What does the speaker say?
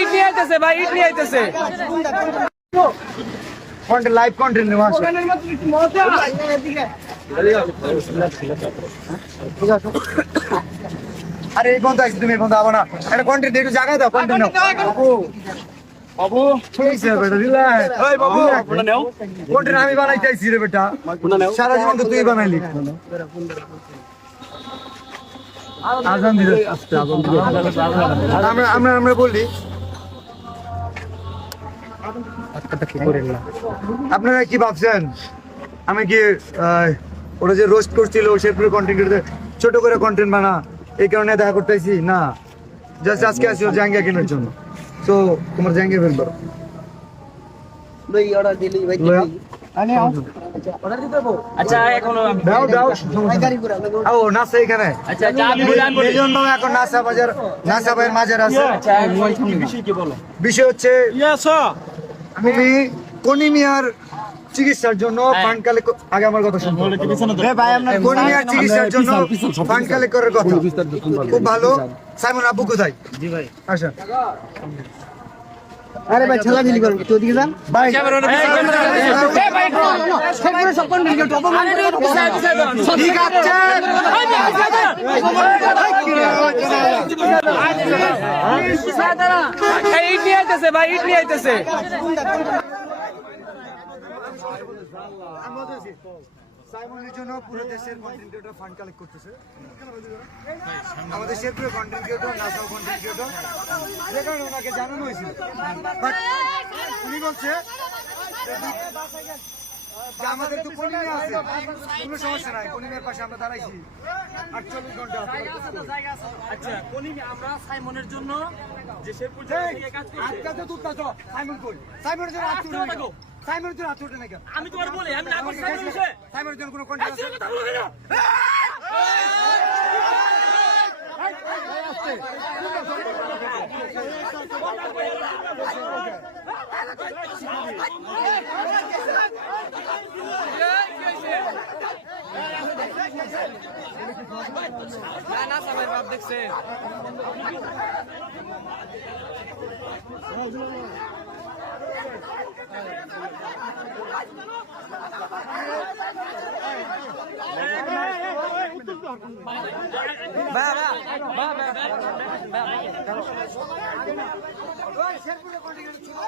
ইট নিয়ে আইতেছে ভাই, ইট নিয়ে আইতেছে। লাইভ কন্টেন্ট নেওয়া আছে। আরে এই বন্ধু আইছি, তুমি এই বন্ধু আবো না, একটা কন্টেন্ট একটু জায়গায় দাও, কন্টেন্ট নাও বাবু। ঠিক আছে বেটা, দিলা ওই বাবু কোনটা নাও, কন্টেন্ট আমি বানাইতেছি রে বেটা, কোনটা নাও, সারা জীবন তো তুই বানাইলি। আজান দিলে আস্তে, আজান দিলে আমরা বলি আপনারা কি ভাবছেন আমি কি ওরা যে রোস্ট করছিল শেরপুরের কন্টেন্ট ক্রিয়েটর ছোট করে কন্টেন্ট বানা এই কারণে দেখা করতেছি না, জাস্ট আজকে আসি ওর জাঙ্গিয়া কেনার জন্য। তো তোমার জাঙ্গিয়া বের করো, লই অর্ডার দিলি ভাই, আনে অর্ডার দিতে হবে। আচ্ছা এখন দাও দাও গাড়ি করে আমরা ও নাসা এখানে। আচ্ছা চা বিরান বলি মিলিয়ন বাবা এখন নাসা বাজার, নাসা ভাইয়ের মাঝে আছে। আচ্ছা বিষয় কি বলো? বিষয় হচ্ছে তুমি কোনি মিয়ার চিকিৎসার জন্য ফান্ড কালেক্ট, আগে আমার কথা শুনুন ভাই, আপনার কোনি মিয়ার চিকিৎসার জন্য ফান্ড কালেক্ট করার কথা খুব ভালো। সাইমন আব্বু কোথায়? জি ভাই আচ্ছা। আরে ভাই ছেলা দিলি করুন, তুই দিকে যান ভাই সবগুলো সব কোন ভিডিও টপ ঠিক আছে ইট নিয়ে আইতেছে ভাই, ইট নিয়ে আইতেছে। সাইমনের জন্য পুরো দেশের কন্টেন্ট ক্রিয়েটর ফান্ড কালেক্ট করতেছে। আমাদের শেরপুরের কন্টেন্ট ক্রিয়েটর, নাসাও কন্টেন্ট ক্রিয়েটর, যে কারণে ওনাকে জানানো হয়েছিল, বাট উনি বলছে যে আমাদের তো কলিমে আছে, কোনো সমস্যা নাই, কলিমের পাশে আমরা দাঁড়াইছি 48 ঘন্টা। আচ্ছা কোনিমি আমরা সাইমনের জন্য যে শেরপুর থেকে কাজ করছি, আজকে তো তুলতাছো সাইমন কই, সাইমনের জন্য আত্ম উঠে, সাইমনের জন্য আত্ম উঠে নাকি? আমি তোমার বলি আমি না করছি সাইমনের বিষয়ে। সাইমনের জন্য কোনো কন্টেন্ট আছে? কথা বলো না। না সবাই বাপ দেখছে শেরপুরের কন্টেন্ট ক্রিয়েটর